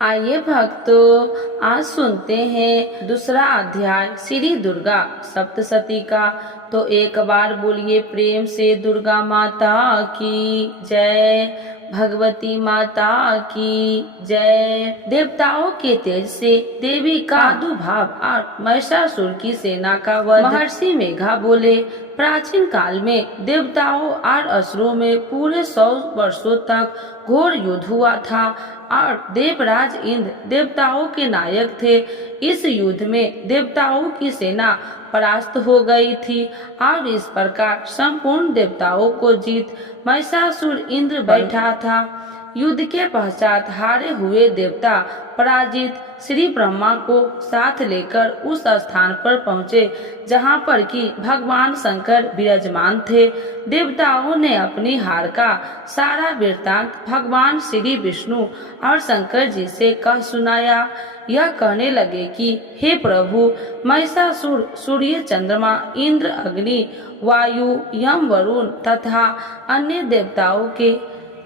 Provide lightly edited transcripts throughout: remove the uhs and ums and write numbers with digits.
आइए भक्तों, आज सुनते हैं दूसरा अध्याय श्री दुर्गा सप्तशती का। तो एक बार बोलिए प्रेम से दुर्गा माता की जय, भगवती माता की जय। देवताओं के तेज से देवी का प्रादुर्भाव और महिषासुर की सेना का वध। महर्षि मेघा बोले, प्राचीन काल में देवताओं और असुरों में पूरे 100 वर्षों तक घोर युद्ध हुआ था और देवराज इंद्र देवताओं के नायक थे। इस युद्ध में देवताओं की सेना परास्त हो गई थी और इस प्रकार संपूर्ण देवताओं को जीत महिषासुर इंद्र बैठा था। युद्ध के पश्चात हारे हुए देवता पराजित श्री ब्रह्मा को साथ लेकर उस स्थान पर पहुँचे जहाँ पर कि भगवान शंकर विराजमान थे। देवताओं ने अपनी हार का सारा वृत्तांत भगवान श्री विष्णु और शंकर जी से कह सुनाया। यह कहने लगे कि हे प्रभु, महिषासुर सूर्य, चंद्रमा, इंद्र, अग्नि, वायु, यम, वरुण तथा अन्य देवताओं के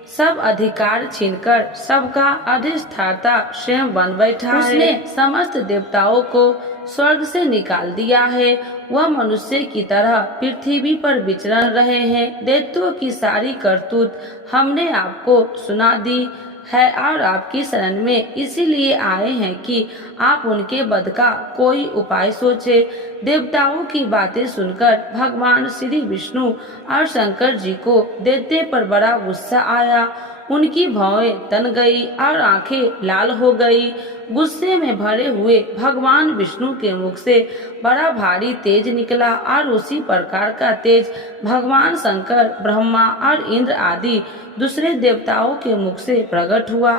सब अधिकार छीनकर सबका अधिष्ठाता स्वयं बन बैठा है। उसने समस्त देवताओं को स्वर्ग से निकाल दिया है। वह मनुष्य की तरह पृथ्वी पर विचरण रहे हैं। दैत्यों की सारी करतूत हमने आपको सुना दी है और आपकी शरण में इसीलिए आए हैं कि आप उनके वध का कोई उपाय सोचे। देवताओं की बातें सुनकर भगवान श्री विष्णु और शंकर जी को दैत्य पर बड़ा गुस्सा आया। उनकी भौहें तन गई और आंखें लाल हो गई। गुस्से में भरे हुए भगवान विष्णु के मुख से बड़ा भारी तेज निकला और उसी प्रकार का तेज भगवान शंकर, ब्रह्मा और इंद्र आदि दूसरे देवताओं के मुख से प्रकट हुआ।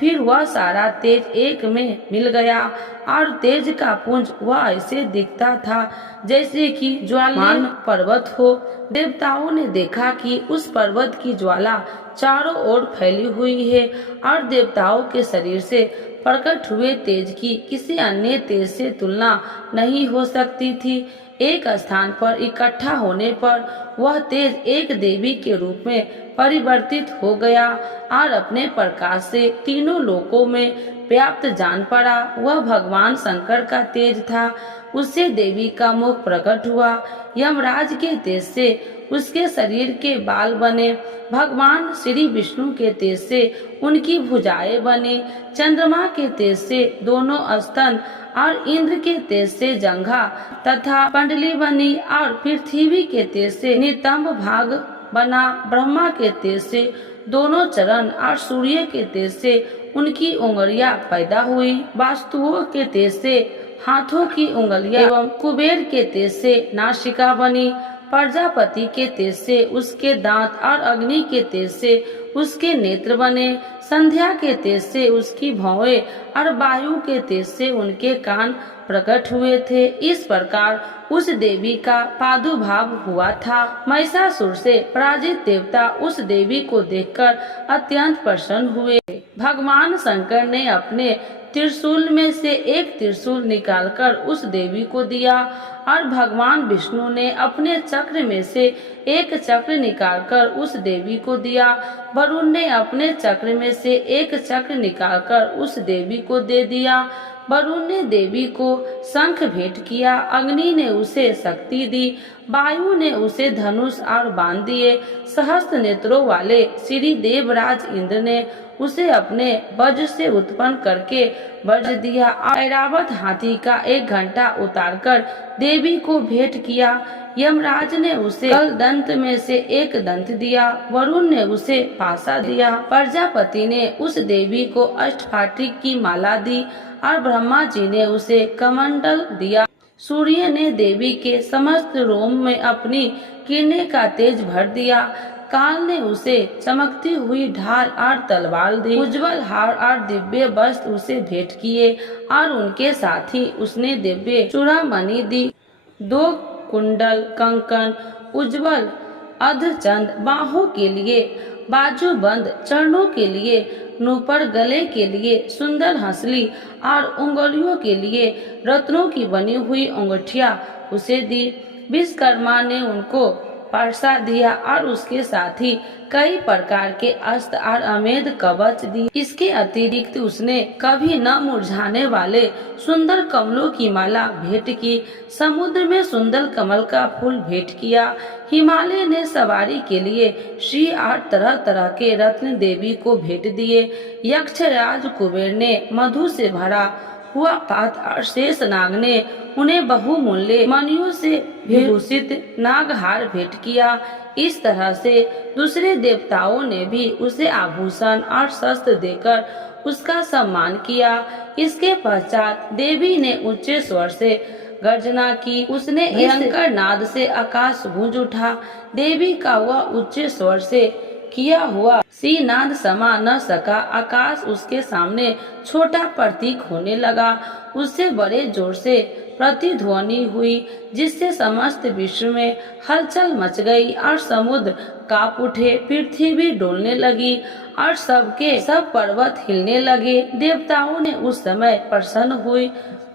फिर वह सारा तेज एक में मिल गया और तेज का पुंज वह ऐसे दिखता था जैसे कि ज्वालामान पर्वत हो। देवताओं ने देखा कि उस पर्वत की ज्वाला चारों ओर फैली हुई है और देवताओं के शरीर से प्रकट हुए तेज की किसी अन्य तेज से तुलना नहीं हो सकती थी। एक स्थान पर इकट्ठा होने पर वह तेज एक देवी के रूप में परिवर्तित हो गया और अपने प्रकाश से तीनों लोकों में व्याप्त जान पड़ा। वह भगवान शंकर का तेज था। उससे देवी का मुख प्रकट हुआ। यमराज के तेज से उसके शरीर के बाल बने। भगवान श्री विष्णु के तेज से उनकी भुजाएं बनी। चंद्रमा के तेज से दोनों स्तन और इंद्र के तेज से जंघा तथा पंडली बनी और पृथ्वी के तेज से नितंब भाग बना। ब्रह्मा के तेज से दोनों चरण और सूर्य के तेज से उनकी उंगलियां पैदा हुई। वास्तुओं के तेज से हाथों की उंगलियां एवं कुबेर के तेज से नासिका बनी। प्रजापति के तेज से उसके दांत और अग्नि के तेज से उसके नेत्र बने। संध्या के तेज से उसकी भौहें और वायु के तेज से उनके कान प्रकट हुए थे। इस प्रकार उस देवी का प्रादुर्भाव हुआ था। महिषासुर से पराजित देवता उस देवी को देखकर अत्यंत प्रसन्न हुए। भगवान शंकर ने अपने त्रिशूल में से एक त्रिशूल निकालकर उस देवी को दिया और भगवान विष्णु ने अपने चक्र में से एक चक्र निकालकर उस देवी को दिया। वरुण ने अपने चक्र में से एक चक्र निकालकर उस देवी को दे दिया। वरुण ने देवी को शंख भेंट किया। अग्नि ने उसे शक्ति दी। वायु ने उसे धनुष और बाण दिए। सहस्त्र नेत्रों वाले श्री देवराज इंद्र ने उसे अपने वज्र से उत्पन्न करके वज्र दिया। ऐरावत हाथी का एक घंटा उतारकर देवी को भेंट किया। यमराज ने उसे कल दंत में से एक दंत दिया। वरुण ने उसे पासा दिया। प्रजापति ने उस देवी को अष्टफाटिक की माला दी और ब्रह्मा जी ने उसे कमंडल दिया। सूर्य ने देवी के समस्त रोम में अपनी किरणें का तेज भर दिया। काल ने उसे चमकती हुई ढाल और तलवार दी। उज्जवल हार और दिव्य वस्त्र उसे भेंट किए और उनके साथ ही उसने दिव्य चूड़ामणि दी। 2 कुंडल, कंकन, उज्जवल अर्धचंद, बाहों के लिए बाजूबंद, चरणों के लिए नूपुर, गले के लिए सुंदर हंसली और उंगलियों के लिए रत्नों की बनी हुई अंगूठियां उसे दी। विश्वकर्मा ने उनको परसा दिया और उसके साथ ही कई प्रकार के अस्त्र और अमेध कवच दिए। इसके अतिरिक्त उसने कभी न मुरझाने वाले सुंदर कमलों की माला भेंट की, समुद्र में सुंदर कमल का फूल भेंट किया। हिमालय ने सवारी के लिए श्री और तरह तरह के रत्न देवी को भेंट दिए। यक्षराज कुबेर ने मधु से भरा हुआ पात्र और शेष नाग ने उन्हें बहुमूल्य मणियों से विभूषित नागहार भेंट किया। इस तरह से दूसरे देवताओं ने भी उसे आभूषण और शस्त्र देकर उसका सम्मान किया। इसके पश्चात देवी ने ऊंचे स्वर से गर्जना की। उसने भयंकर नाद से आकाश गूंज उठा। देवी का वह उच्च स्वर से किया हुआ श्रीनाद समा न सका। आकाश उसके सामने छोटा प्रतीक होने लगा। उससे बड़े जोर से प्रतिध्वनि हुई, जिससे समस्त विश्व में हलचल मच गई और समुद्र कांप उठे, पृथ्वी डोलने लगी और सब पर्वत हिलने लगे। देवताओं ने उस समय प्रसन्न हुई।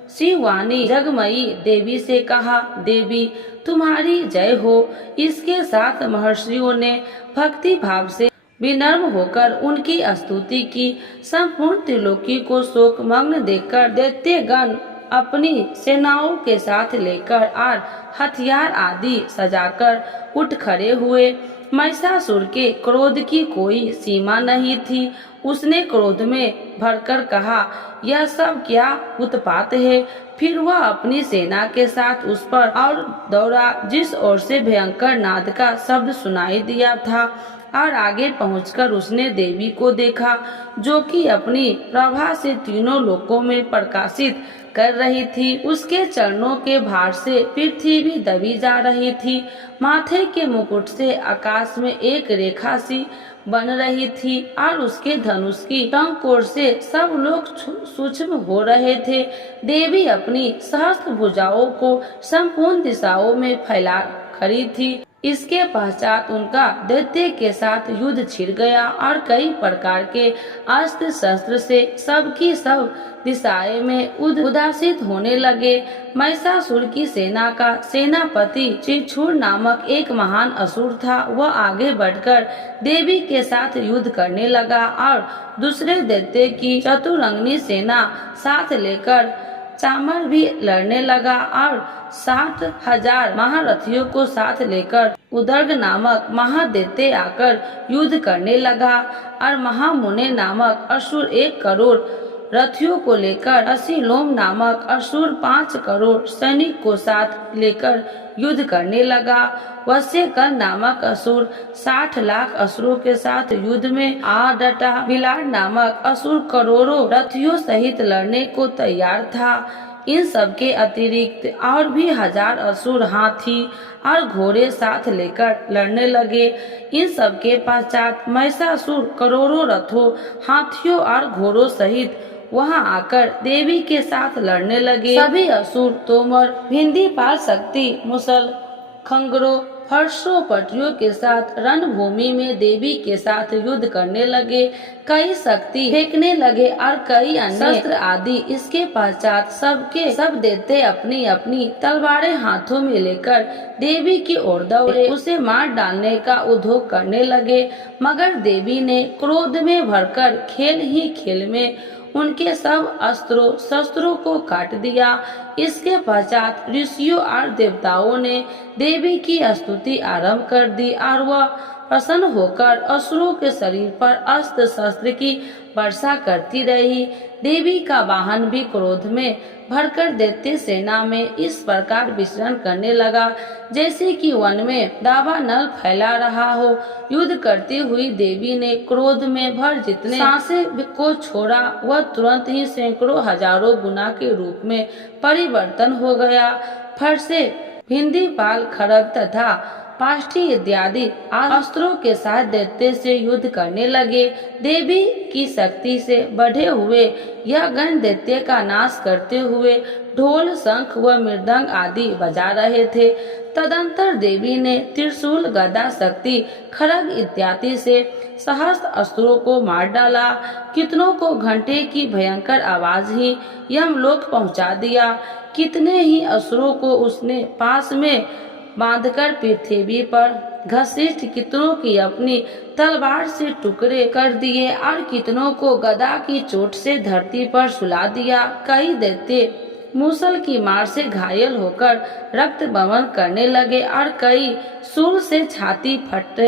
शिवानी जगमयी देवी से कहा, देवी तुम्हारी जय हो। इसके साथ महर्षियों ने भक्ति भाव से विनम्र होकर उनकी स्तुति की। संपूर्ण त्रिलोकी को शोकमग्न देखकर दैत्यगण अपनी सेनाओं के साथ लेकर और हथियार आदि सजाकर उठ खड़े हुए। महिषासुर के क्रोध की कोई सीमा नहीं थी। उसने क्रोध में भरकर कहा, यह सब क्या उत्पात है। फिर वह अपनी सेना के साथ उस पर और दौड़ा, जिस ओर से भयंकर नाद का शब्द सुनाई दिया था, और आगे पहुंचकर उसने देवी को देखा, जो कि अपनी प्रभा से तीनों लोकों में प्रकाशित कर रही थी। उसके चरणों के भार से पृथ्वी दबी जा रही थी। माथे के मुकुट से आकाश में एक रेखा सी बन रही थी और उसके धनुष की टंकोर से सब लोग सूक्ष्म हो रहे थे। देवी अपनी सहस्त्र भुजाओं को संपूर्ण दिशाओं में फैला खड़ी थी। इसके पश्चात उनका दैत्य के साथ युद्ध छिड़ गया और कई प्रकार के अस्त्र शस्त्र से सबकी सब दिशाएं में उदासित होने लगे। महिषासुर की सेना का सेनापति चिक्षुर नामक एक महान असुर था। वह आगे बढ़कर देवी के साथ युद्ध करने लगा और दूसरे दैत्य की चतुरंगनी सेना साथ लेकर चामर भी लड़ने लगा और 60,000 महारथियों को साथ लेकर उदर्ग नामक महादैत्य आकर युद्ध करने लगा और महामुने नामक असुर 1 करोड़ रथियों को लेकर असिलोम नामक असुर 5 करोड़ सैनिक को साथ लेकर युद्ध करने लगा। वश्यकर नामक असुर 60 लाख असुरों के साथ युद्ध में आ डटा। बिलाड़ नामक असुर करोड़ों रथियों सहित लड़ने को तैयार था। इन सब के अतिरिक्त और भी 1000 असुर हाथी और घोड़े साथ लेकर लड़ने लगे। इन सब के पश्चात महिषासुर करोड़ों रथों, हाथियों और घोड़ों सहित वहां आकर देवी के साथ लड़ने लगे। सभी असुर तोमर, भिंडी पाल शक्ति, मुसल, खंगरों, फरसों, पटियों के साथ रणभूमि में देवी के साथ युद्ध करने लगे। कई शक्ति फेंकने लगे और कई अन्य शस्त्र आदि। इसके पश्चात सब दैत्य अपनी अपनी तलवारें हाथों में लेकर देवी की ओर दौड़े, उसे मार डालने का उद्योग करने लगे। मगर देवी ने क्रोध में भरकर खेल ही खेल में उनके सब अस्त्रों शस्त्रों को काट दिया। इसके पश्चात ऋषियों और देवताओं ने देवी की स्तुति आरंभ कर दी और वह प्रसन्न होकर असुरों के शरीर पर अस्त्र शस्त्र की वर्षा करती रही। देवी का वाहन भी क्रोध में भरकर दैत्य सेना में इस प्रकार विचरण करने लगा, जैसे कि वन में दावानल फैला रहा हो। युद्ध करती हुई देवी ने क्रोध में भर जितने सांसें को छोड़ा, वह तुरंत ही सैकड़ों हजारों गुना के रूप में परिवर्तन हो गया। फरसे, भिंडी पाल, खड़ग तथा पाष्टी इत्यादि अस्त्रों के साथ दैत्य से युद्ध करने लगे। देवी की शक्ति से बढ़े हुए यह गण दैत्य का नाश करते हुए ढोल, शंख व मृदंग आदि बजा रहे थे। तदंतर देवी ने त्रिशूल, गदा, शक्ति, खड़ग इत्यादि से सहस्त्र अस्त्रों को मार डाला। कितनों को घंटे की भयंकर आवाज ही यमलोक पहुंचा दिया। कितने ही असुरों को उसने पास में बांधकर पृथ्वी पर घसीट कितनों की अपनी तलवार से टुकड़े कर दिए और कितनों को गदा की चोट से धरती पर सुला दिया। कई दैत्य मूसल की मार से घायल होकर रक्त बमन करने लगे और कई सूल से छाती फट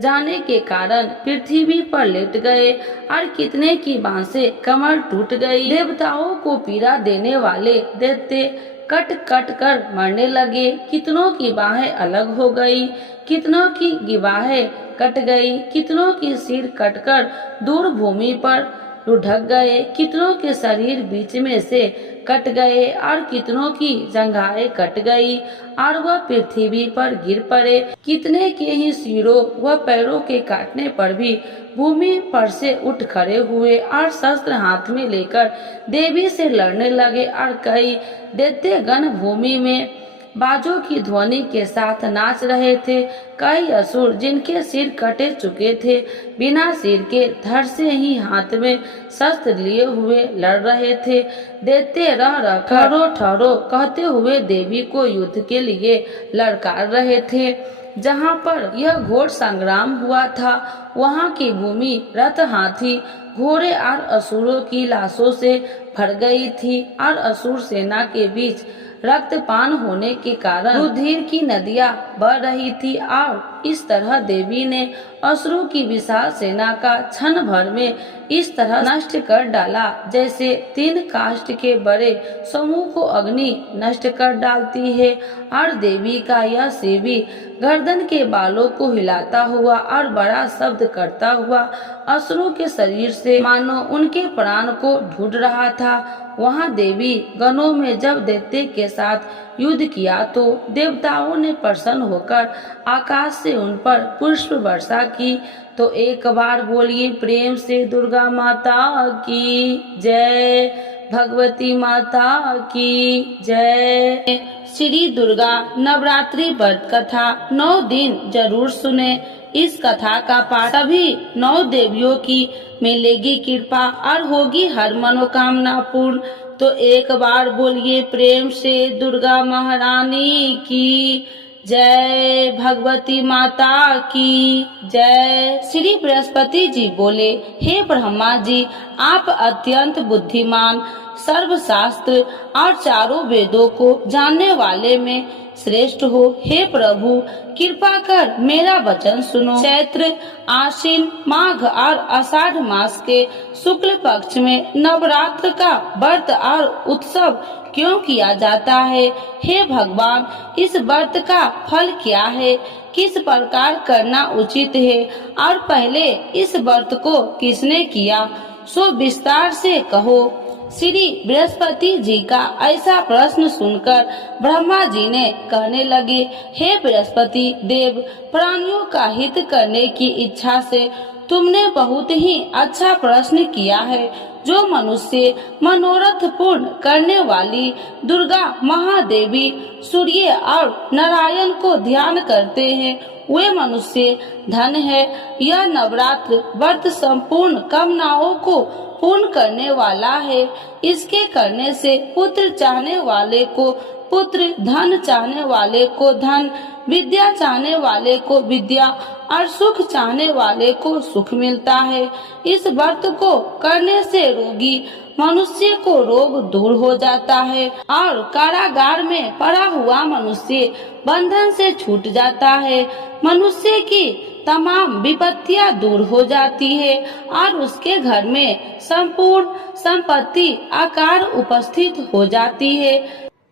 जाने के कारण पृथ्वी पर लेट गए और कितने की बांसें कमर टूट गई। देवताओं को पीड़ा देने वाले दैत्य कट कट कर मरने लगे। कितनों की बाहें अलग हो गई, कितनों की बाहें कट गई, कितनों की सिर कटकर दूर भूमि पर लुढ़क गए, कितनों के शरीर बीच में से कट गए और कितनों की जंघाएं कट गई और वह पृथ्वी पर गिर पड़े। कितने के ही सिरों व पैरों के काटने पर भी भूमि पर से उठ खड़े हुए और शस्त्र हाथ में लेकर देवी से लड़ने लगे और कई दैत्य गण भूमि में बाजों की ध्वनि के साथ नाच रहे थे। कई असुर जिनके सिर कटे चुके थे बिना सिर के धड़ से ही हाथ में शस्त्र लिए हुए लड़ रहे थे। दैत्य रह रह ठहरो ठहरो कहते हुए देवी को युद्ध के लिए ललकार रहे थे। जहाँ पर यह घोर संग्राम हुआ था वहाँ की भूमि रथ, हाथी, घोड़े और असुरों की लाशों से भर गई थी और असुर सेना के बीच रक्तपान होने के कारण रुधिर की नदियां बह रही थी और इस तरह देवी ने असुरों की विशाल सेना का क्षण भर में इस तरह नष्ट कर डाला जैसे 3 काष्ठ के बड़े समूह को अग्नि नष्ट कर डालती है। और देवी का यह सिर भी गर्दन के बालों को हिलाता हुआ और बड़ा शब्द करता हुआ असुरों के शरीर से मानो उनके प्राण को ढूंढ रहा था। वहाँ देवी गणों में जब दैत्य के साथ युद्ध किया तो देवताओं ने प्रसन्न होकर आकाश से उन पर पुष्प वर्षा की। तो एक बार बोलिए प्रेम से दुर्गा माता की जय, भगवती माता की जय। श्री दुर्गा नवरात्रि व्रत कथा 9 दिन जरूर सुने। इस कथा का पाठ सभी 9 देवियों की मिलेगी कृपा और होगी हर मनोकामना पूर्ण। तो एक बार बोलिए प्रेम से दुर्गा महारानी की जय, भगवती माता की जय। श्री बृहस्पति जी बोले, हे ब्रह्मा जी, आप अत्यंत बुद्धिमान, सर्वशास्त्र और चारों वेदों को जानने वाले में श्रेष्ठ हो। हे प्रभु, कृपा कर मेरा वचन सुनो। चैत्र, आश्विन, माघ और आषाढ़ मास के शुक्ल पक्ष में नवरात्र का व्रत और उत्सव क्यों किया जाता है? हे भगवान, इस व्रत का फल क्या है? किस प्रकार करना उचित है? और पहले इस व्रत को किसने किया, सो विस्तार से कहो। श्री बृहस्पति जी का ऐसा प्रश्न सुनकर ब्रह्मा जी ने कहने लगे, हे बृहस्पति देव, प्राणियों का हित करने की इच्छा से तुमने बहुत ही अच्छा प्रश्न किया है। जो मनुष्य मनोरथ पूर्ण करने वाली दुर्गा महादेवी, सूर्य और नारायण को ध्यान करते हैं वे मनुष्य धन है। यह नवरात्र व्रत संपूर्ण कामनाओं को पूर्ण करने वाला है। इसके करने से पुत्र चाहने वाले को पुत्र, धन चाहने वाले को धन, विद्या चाहने वाले को विद्या और सुख चाहने वाले को सुख मिलता है। इस व्रत को करने से रोगी मनुष्य को रोग दूर हो जाता है और कारागार में पड़ा हुआ मनुष्य बंधन से छूट जाता है। मनुष्य की तमाम विपत्तियां दूर हो जाती है और उसके घर में संपूर्ण संपत्ति आकार उपस्थित हो जाती है।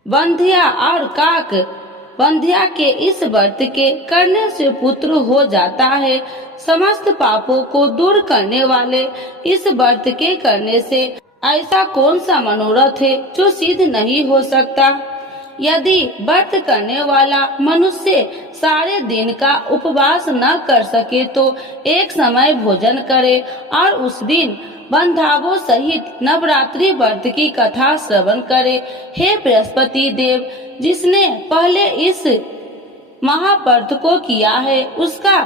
बंध्या और काक बंध्या के इस व्रत के करने से पुत्र हो जाता है। समस्त पापों को दूर करने वाले इस व्रत के करने से ऐसा कौन सा मनोरथ है जो सिद्ध नहीं हो सकता? यदि व्रत करने वाला मनुष्य सारे दिन का उपवास न कर सके तो एक समय भोजन करे और उस दिन बंधावों सहित नवरात्रि व्रत की कथा श्रवण करे। हे बृहस्पति देव, जिसने पहले इस महाव्रत को किया है उसका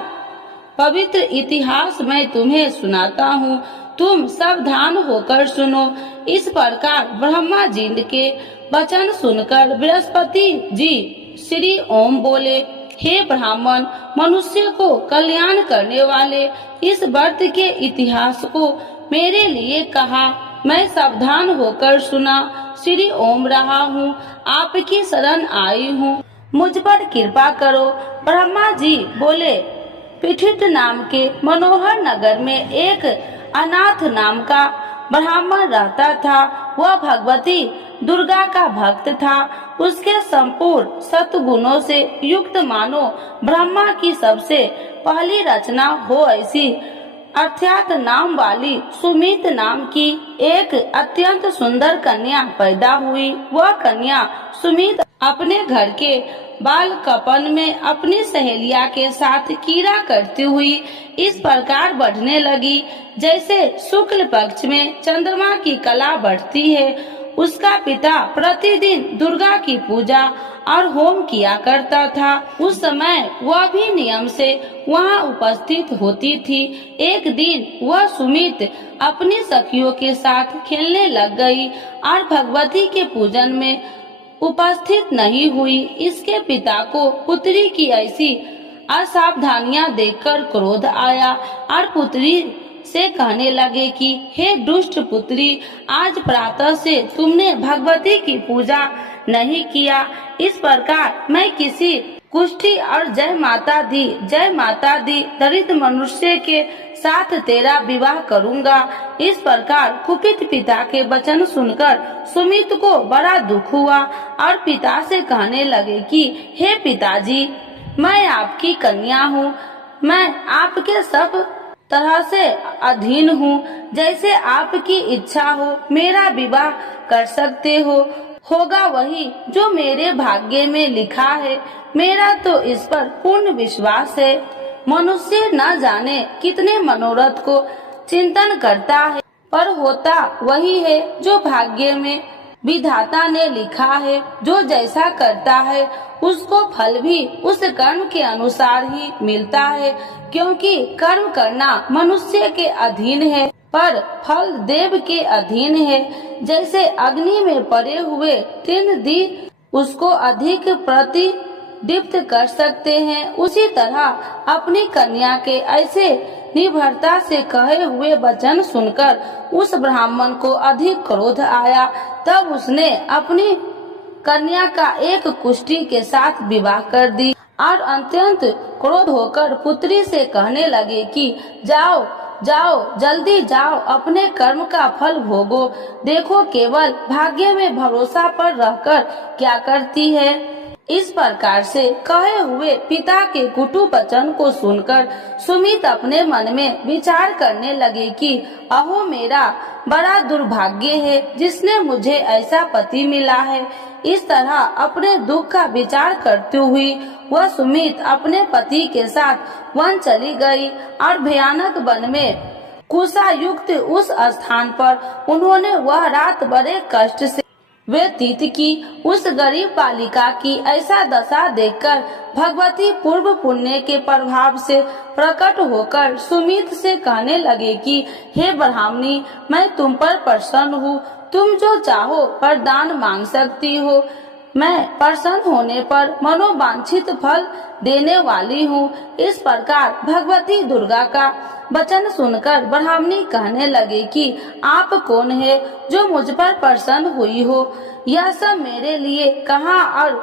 पवित्र इतिहास मैं तुम्हें सुनाता हूँ। तुम सावधान होकर सुनो। इस प्रकार ब्रह्मा जी के वचन सुनकर बृहस्पति जी श्री ओम बोले, हे ब्राह्मण, मनुष्य को कल्याण करने वाले इस व्रत के इतिहास को मेरे लिए कहा। मैं सावधान होकर सुना। श्री ओम रहा हूँ, आपकी शरण आई हूँ, मुझ पर कृपा करो। ब्रह्मा जी बोले, पीठित नाम के मनोहर नगर में एक अनाथ नाम का ब्राह्मण रहता था। वह भगवती दुर्गा का भक्त था। उसके संपूर्ण सत्गुणों से युक्त मानो ब्रह्मा की सबसे पहली रचना हो ऐसी अर्थात नाम वाली सुमित नाम की एक अत्यंत सुंदर कन्या पैदा हुई। वह कन्या सुमित अपने घर के बाल कपन में अपनी सहेलिया के साथ कीड़ा करती हुई इस प्रकार बढ़ने लगी जैसे शुक्ल पक्ष में चंद्रमा की कला बढ़ती है। उसका पिता प्रतिदिन दुर्गा की पूजा और होम किया करता था। उस समय वह भी नियम से वहाँ उपस्थित होती थी। एक दिन वह सुमित अपनी सखियों के साथ खेलने लग गई और भगवती के पूजन में उपस्थित नहीं हुई। इसके पिता को पुत्री की ऐसी असावधानियां देखकर क्रोध आया और पुत्री से कहने लगे कि हे दुष्ट पुत्री, आज प्रातः से तुमने भगवती की पूजा नहीं किया। इस प्रकार मैं किसी कुष्ठी और जय माता दी दरिद्र मनुष्य के साथ तेरा विवाह करूंगा। इस प्रकार कुपित पिता के वचन सुनकर सुमित को बड़ा दुख हुआ और पिता से कहने लगे कि हे पिताजी, मैं आपकी कन्या हूँ, मैं आपके सब तरह से अधीन हूँ। जैसे आपकी इच्छा हो मेरा विवाह कर सकते हो। होगा वही जो मेरे भाग्य में लिखा है। मेरा तो इस पर पूर्ण विश्वास है। मनुष्य न जाने कितने मनोरथ को चिंतन करता है, पर होता वही है जो भाग्य में विधाता ने लिखा है। जो जैसा करता है उसको फल भी उस कर्म के अनुसार ही मिलता है, क्योंकि कर्म करना मनुष्य के अधीन है पर फल देव के अधीन है। जैसे अग्नि में पड़े हुए तीन दी उसको अधिक प्रतिदीप्त कर सकते हैं, उसी तरह अपनी कन्या के ऐसे निर्भरता से कहे हुए वचन सुनकर उस ब्राह्मण को अधिक क्रोध आया। तब उसने अपनी कन्या का एक कुष्ठी के साथ विवाह कर दी और अत्यंत क्रोध होकर पुत्री से कहने लगे कि जाओ जाओ, जल्दी जाओ, अपने कर्म का फल भोगो। देखो केवल भाग्य में भरोसा पर रहकर क्या करती है। इस प्रकार से कहे हुए पिता के कुटु वचन को सुनकर सुमित अपने मन में विचार करने लगे कि अहो, मेरा बड़ा दुर्भाग्य है जिसने मुझे ऐसा पति मिला है। इस तरह अपने दुख का विचार करते हुई वह सुमित अपने पति के साथ वन चली गई और भयानक वन में कुशा युक्त उस स्थान पर उन्होंने वह रात बड़े कष्ट से व्यतीत की। उस गरीब बालिका की ऐसा दशा देखकर भगवती पूर्व पुण्य के प्रभाव से प्रकट होकर सुमित से कहने लगे कि हे ब्राह्मणी, मैं तुम पर प्रसन्न हूँ, तुम जो चाहो वरदान मांग सकती हो। मैं प्रसन्न होने पर मनोवांछित फल देने वाली हूँ। इस प्रकार भगवती दुर्गा का वचन सुनकर ब्राह्मणी कहने लगे कि आप कौन है जो मुझ पर प्रसन्न हुई हो। यह सब मेरे लिए कहा और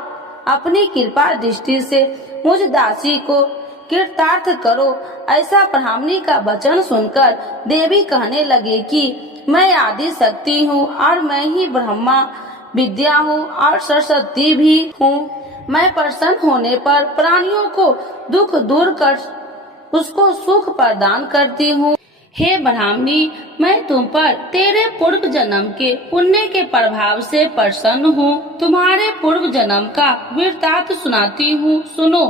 अपनी कृपा दृष्टि से मुझ दासी को कृतार्थ करो। ऐसा ब्राह्मणी का वचन सुनकर देवी कहने लगे कि मैं आदि शक्ति हूँ और मैं ही ब्रह्मा विद्या हूँ और सरस्वती भी हूँ। मैं प्रसन्न होने पर प्राणियों को दुख दूर कर उसको सुख प्रदान करती हूँ। हे ब्राह्मणी, मैं तुम पर तेरे पूर्व जन्म के पुण्य के प्रभाव से प्रसन्न हूँ। तुम्हारे पूर्व जन्म का वृत्तांत सुनाती हूँ, सुनो।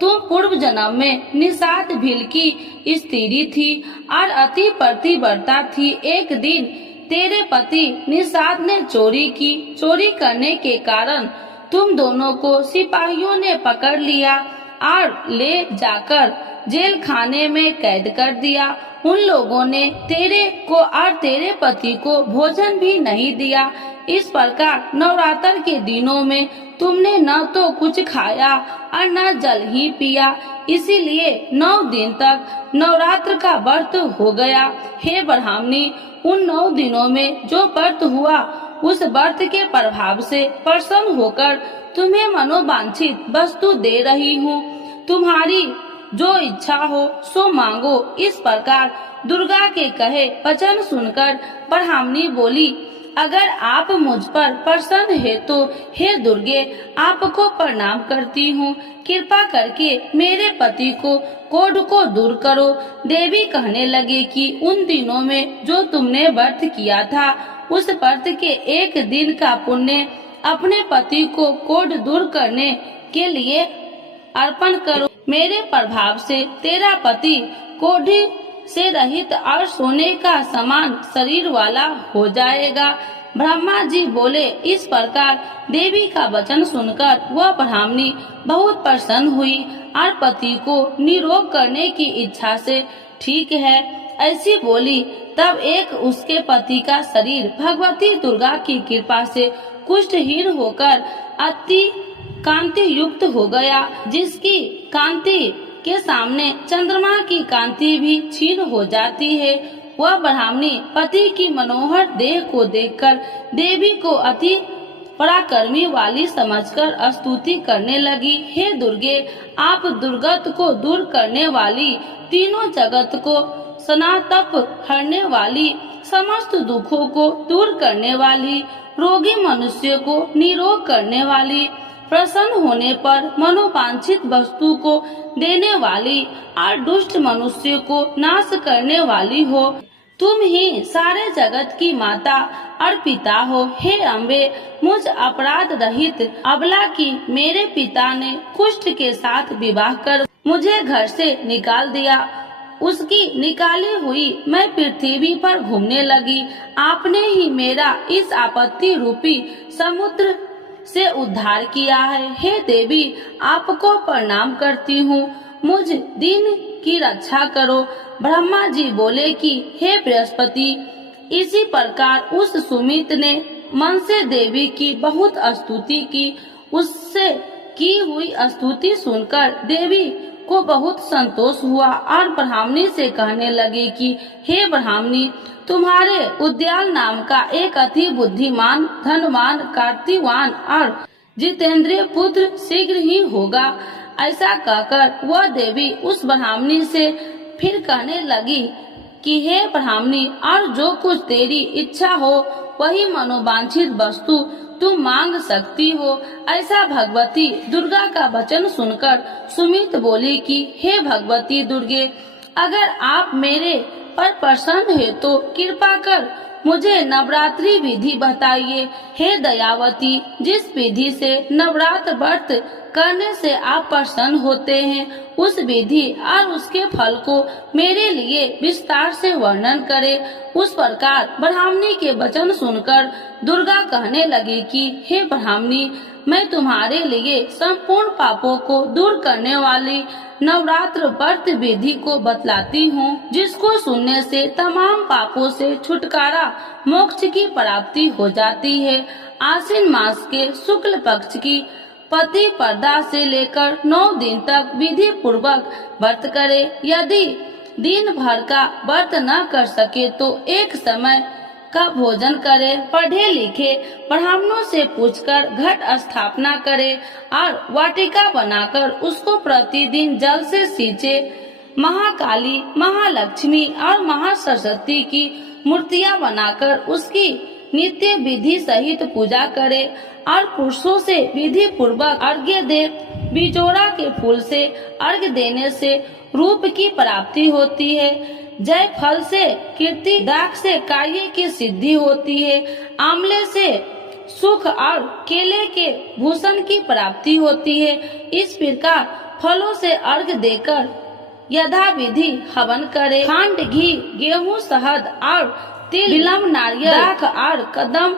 तुम पूर्व जन्म में निषाद भील की स्त्री थी और अति पतिव्रता थी। एक दिन तेरे पति निषाद ने चोरी की। चोरी करने के कारण तुम दोनों को सिपाहियों ने पकड़ लिया और ले जाकर जेल खाने में कैद कर दिया। उन लोगों ने तेरे को और तेरे पति को भोजन भी नहीं दिया। इस प्रकार नवरात्र के दिनों में तुमने न तो कुछ खाया और न जल ही पिया, इसीलिए 9 दिन तक नवरात्र का व्रत हो गया। हे ब्राह्मणी, उन 9 दिनों में जो व्रत हुआ उस व्रत के प्रभाव से प्रसन्न होकर तुम्हें मनोवांछित वस्तु दे रही हूँ। तुम्हारी जो इच्छा हो सो मांगो। इस प्रकार दुर्गा के कहे वचन सुनकर ब्राह्मणी बोली, अगर आप मुझ पर प्रसन्न है तो हे दुर्गे, आपको प्रणाम करती हूँ। कृपा करके मेरे पति को कोढ़ को दूर करो। देवी कहने लगे कि उन दिनों में जो तुमने व्रत किया था उस व्रत के 1 दिन का पुण्य अपने पति को कोढ़ दूर करने के लिए अर्पण करो। मेरे प्रभाव से तेरा पति कोढ़ी से रहित और सोने का समान शरीर वाला हो जाएगा। ब्रह्मा जी बोले। इस प्रकार देवी का वचन सुनकर वह ब्राह्मणी बहुत प्रसन्न हुई और पति को निरोग करने की इच्छा से ठीक है ऐसी बोली। तब एक उसके पति का शरीर भगवती दुर्गा की कृपा से कुष्ठहीन होकर अति कांति युक्त हो गया, जिसकी कांति के सामने चंद्रमा की कांति भी क्षीण हो जाती है। वह ब्राह्मणी पति की मनोहर देह को देखकर देवी को अति पराक्रमी वाली समझकर स्तुति करने लगी। हे दुर्गे, आप दुर्गत को दूर करने वाली, तीनों जगत को सनातप हरने वाली, समस्त दुखों को दूर करने वाली, रोगी मनुष्य को निरोग करने वाली, प्रसन्न होने पर मनोवांछित वस्तु को देने वाली और दुष्ट मनुष्य को नाश करने वाली हो। तुम ही सारे जगत की माता और पिता हो। हे अम्बे, मुझ अपराध रहित अबला की मेरे पिता ने कुष्ठ के साथ विवाह कर मुझे घर से निकाल दिया। उसकी निकाली हुई मैं पृथ्वी पर घूमने लगी। आपने ही मेरा इस आपत्ति रूपी समुद्र से उद्धार किया है। हे देवी, आपको प्रणाम करती हूँ, मुझ दिन की रक्षा करो। ब्रह्मा जी बोले कि हे बृहस्पति, इसी प्रकार उस सुमित ने मन से देवी की बहुत स्तुति की। उससे की हुई स्तुति सुनकर देवी को बहुत संतोष हुआ और ब्राह्मणी से कहने लगी कि हे ब्राह्मणी, तुम्हारे उद्याल नाम का एक अति बुद्धिमान, धनवान, कार्तिवान और जितेंद्रिय पुत्र शीघ्र ही होगा। ऐसा कहकर वह देवी उस ब्राह्मणी से फिर कहने लगी कि हे ब्राह्मणी, और जो कुछ तेरी इच्छा हो वही मनोवांछित वस्तु तुम मांग सकती हो। ऐसा भगवती दुर्गा का वचन सुनकर सुमित बोली कि हे भगवती दुर्गे, अगर आप मेरे पर प्रसन्न है तो कृपा कर मुझे नवरात्रि विधि बताइए। हे दयावती, जिस विधि से नवरात्र व्रत करने से आप प्रसन्न होते हैं उस विधि और उसके फल को मेरे लिए विस्तार से वर्णन करें। उस प्रकार ब्राह्मणी के वचन सुनकर दुर्गा कहने लगी कि हे ब्राह्मणी, मैं तुम्हारे लिए संपूर्ण पापों को दूर करने वाली नवरात्र व्रत विधि को बतलाती हूँ, जिसको सुनने से तमाम पापों से छुटकारा, मोक्ष की प्राप्ति हो जाती है। आश्विन मास के शुक्ल पक्ष की प्रतिपदा से लेकर 9 दिन तक विधि पूर्वक व्रत करे। यदि दिन भर का व्रत न कर सके तो एक समय का भोजन करे। पढ़े लिखे ब्राह्मणों से पूछकर घट स्थापना करे और वाटिका बनाकर उसको प्रतिदिन जल से सींचे। महाकाली, महालक्ष्मी और महासरस्वती की मूर्तियां बनाकर उसकी नित्य विधि सहित पूजा करे और पुरुषों से विधि पूर्वक अर्घ्य दे। बिजोड़ा के फूल से अर्घ्य देने से रूप की प्राप्ति होती है। जय फल से कीर्ति, दाख से कार्य की सिद्धि होती है। आंवले से सुख और केले के भूषण की प्राप्ति होती है। इस प्रकार फलों से अर्घ्य देकर यथा विधि हवन करे। खंड, घी, गेहूं, शहद और तिल, बिल्व, नारियल, दाख और कदम,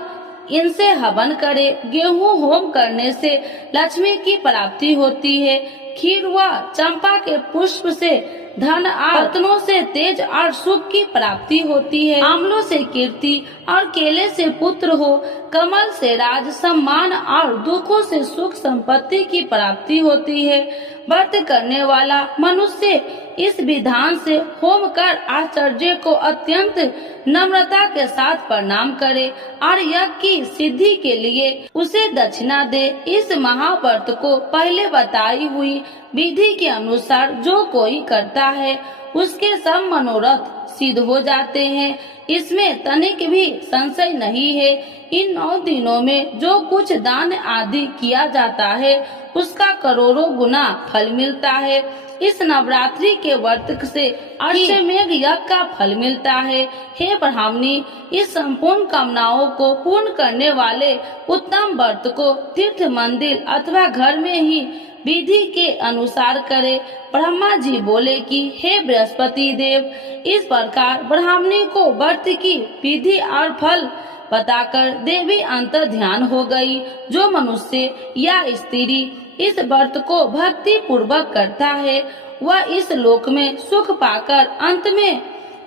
इनसे हवन करे। गेहूं होम करने से लक्ष्मी की प्राप्ति होती है। खीर व चंपा के पुष्प से धन और रत्नों से तेज और सुख की प्राप्ति होती है। आंवलों से कीर्ति और केले से पुत्र हो, कमल से राज सम्मान और दुखों से सुख संपत्ति की प्राप्ति होती है। व्रत करने वाला मनुष्य इस विधान से होम कर आचार्य को अत्यंत नम्रता के साथ प्रणाम करे और यज्ञ की सिद्धि के लिए उसे दक्षिणा दे। इस महाव्रत को पहले बताई हुई विधि के अनुसार जो कोई करता है उसके सब मनोरथ सिद्ध हो जाते हैं। इसमें तनिक भी संशय नहीं है। इन 9 दिनों में जो कुछ दान आदि किया जाता है उसका करोड़ों गुना फल मिलता है। इस नवरात्रि के व्रत से अश्वमेध यज्ञ का फल मिलता है। हे ब्राह्मणी, इस संपूर्ण कामनाओं को पूर्ण करने वाले उत्तम व्रत को तीर्थ मंदिर अथवा घर में ही विधि के अनुसार करे। ब्रह्मा जी बोले कि हे बृहस्पति देव, इस प्रकार ब्राह्मणी को व्रत की विधि और फल बताकर देवी अंतर ध्यान हो गई। जो मनुष्य या स्त्री इस व्रत को भक्ति पूर्वक करता है वह इस लोक में सुख पाकर अंत में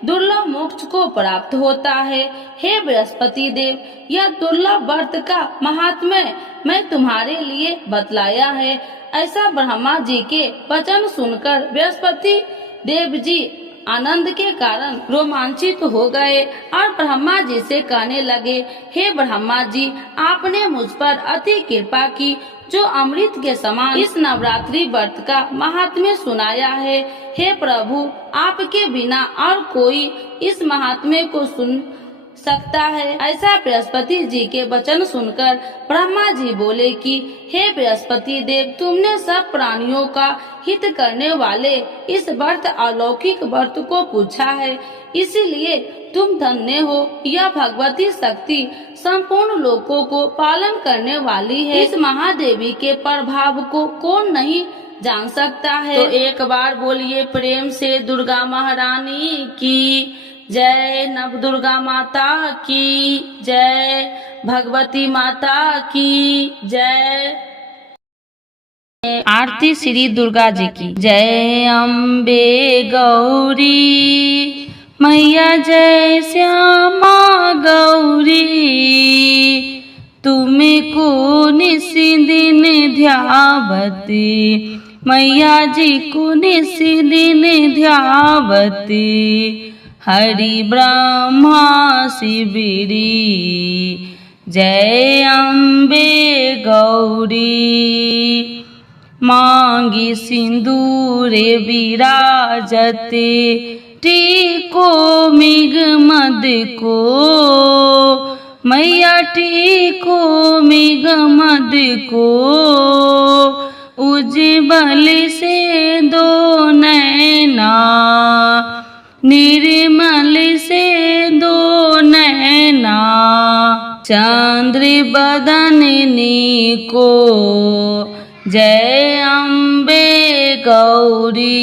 दुर्लभ मोक्ष को प्राप्त होता है। हे बृहस्पति देव, यह दुर्लभ व्रत का महात्म्य मैं तुम्हारे लिए बतलाया है। ऐसा ब्रह्मा जी के वचन सुनकर बृहस्पति देव जी आनंद के कारण रोमांचित हो गए और ब्रह्मा जी से कहने लगे, हे ब्रह्मा जी, आपने मुझ पर अति कृपा की जो अमृत के समान इस नवरात्रि व्रत का महात्म्य सुनाया है। हे प्रभु, आपके बिना और कोई इस महात्म्य को सुन सकता है। ऐसा बृहस्पति जी के वचन सुनकर ब्रह्मा जी बोले कि हे बृहस्पति देव, तुमने सब प्राणियों का हित करने वाले इस व्रत अलौकिक व्रत को पूछा है, इसीलिए तुम धन्य हो। यह भगवती शक्ति संपूर्ण लोकों को पालन करने वाली है। इस महादेवी के प्रभाव को कौन नहीं जान सकता है। तो एक बार बोलिए प्रेम से दुर्गा महारानी की जय, नव दुर्गा माता की जय, भगवती माता की जय। आरती श्री दुर्गा जी की। जय अम्बे गौरी मैया, जय श्यामा गौरी, तुमको निस दिन ध्यावती मैया जी को निस दिन ध्यावती, हरि ब्रह्मा शिविरी जय अम्बे गौरी, मांगी सिंदूर विराजते टीको मृग मद को, मैया टीको मृग मद को, उज्ज्वल से दो नैना निर्मल से दो नैना, चंद्र बदननी को जय अम्बे गौरी,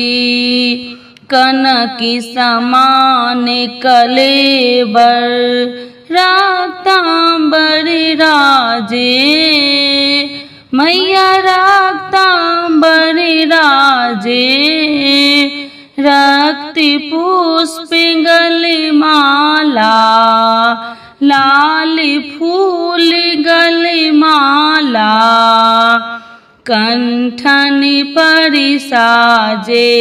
कनक समान कलेबर राक्तांबर राजे, मैया राक्तांबर राजे, रक्त पुष्प गले माला, लाल फूल गले माला, कंठन पर साजे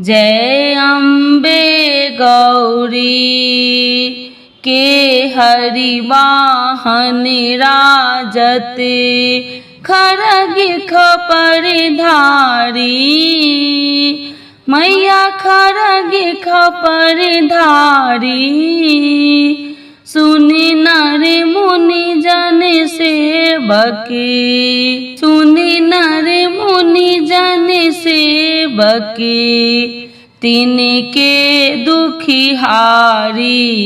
जय अम्बे गौरी, के हरि वाहन राजते खरग खपर धारी, मैया खरग खपर धारी, सुनि नर मुनि जन सेवकी, सुनि नर मुनि जन सेवकी, तिनके दुखी हारी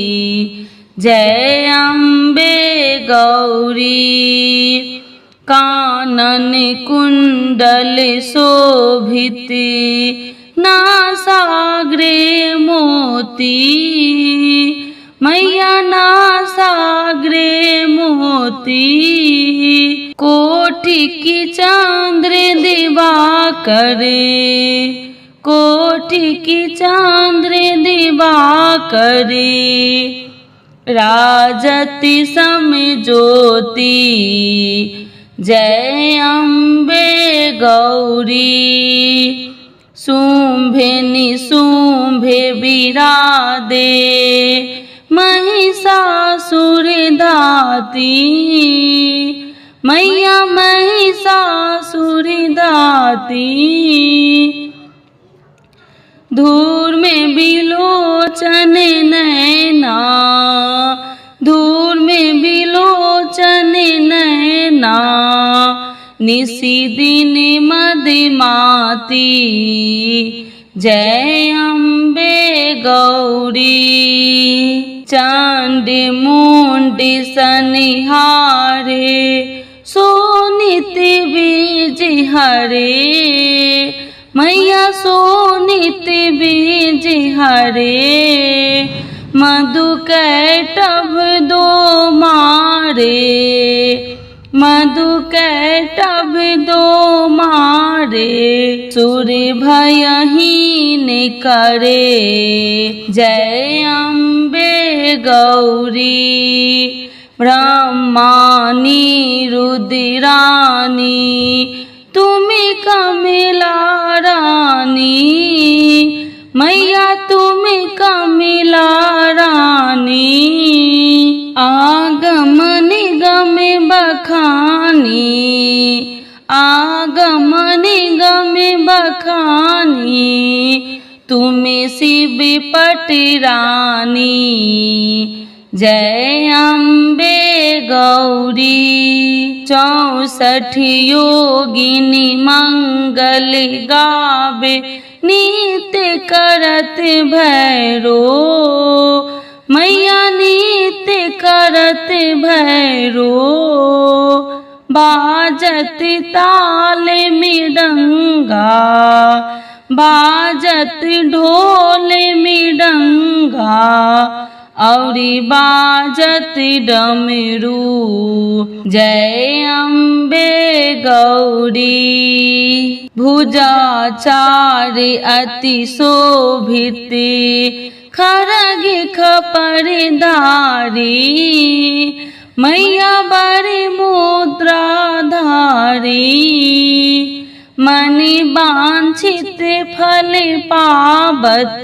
जय अम्बे गौरी, कानन कुंडल शोभित नासाग्रे मोती, मैया नासाग्रे मोती, कोटि कोटि की चंद्र दिवाकर, कोटि की चंद्र दिवाकर, राजति सम ज्योति जय अम्बे गौरी। शुंभे निशुंभे विरादे महिषासुर धाती, मैया महिषासुर धाती। धूर में बिलोचन नैना, धूर में बिलोचन नैना, निसी दिन मदमाती जय अम्बे गौरी। चंड मुंड सनिहारे सोनित बीज हरे, मैया सोनित बीज हरे। मधु कैटभ दो मारे, मधु कैटभ दो मारे। सुर भयहीन करे जय अम्बे गौरी। ब्रह्मानी रुद्रानी तुम्हें कमला रानी, मैया तुम्हें कमला रानी। आगम निगम बखानी, आगम निगम बखानी, तुम्हें शिव पटरानी जय अम्बे गौरी। 64 योगिनी मंगल गावे नित्य करत भैरो, मैया नित्य करत भैरो। बाजत ताल मृदंगा, बाजत ढोल मृदंगा, औरी बाजत डमरू जय अम्बे गौरी। भुजाचार अति शोभित खरग खपरधारी, मैया बड़े मुद्राधारी। मन वांछित फल पावत,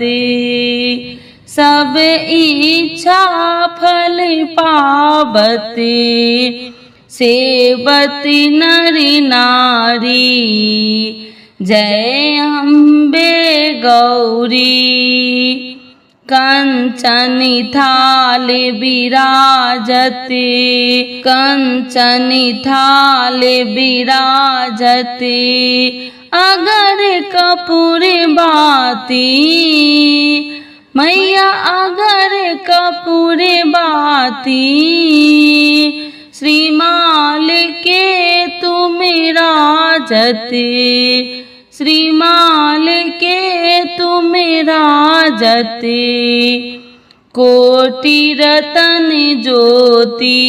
सब इच्छा फल पावत। सेवत नर नारी जय अम्बे गौरी। कंचन थाल विराजत, कंचन थाल विराजत। अगर कपूर बाती, मैया अगर कपूर बाती। श्रीमाल के तुम राजत, श्रीमाल के तुम राजत। कोटि रतन ज्योति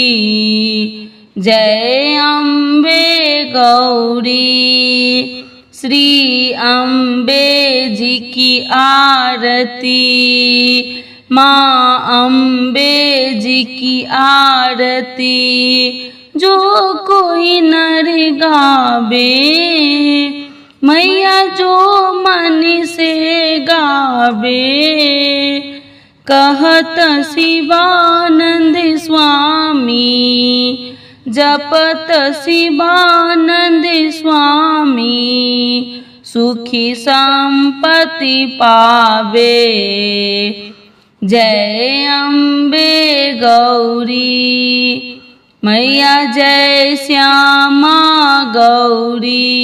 जय अम्बे गौरी। श्री अम्बे जी की आरती, माँ अम्बे जी की आरती। जो कोई नर गावे, मैया जो मन से गावे। कहत शिवानंद स्वामी, जपत शिवानंद स्वामी। सुखी संपत्ति पावे जय अम्बे गौरी। मैया जय श्यामा गौरी।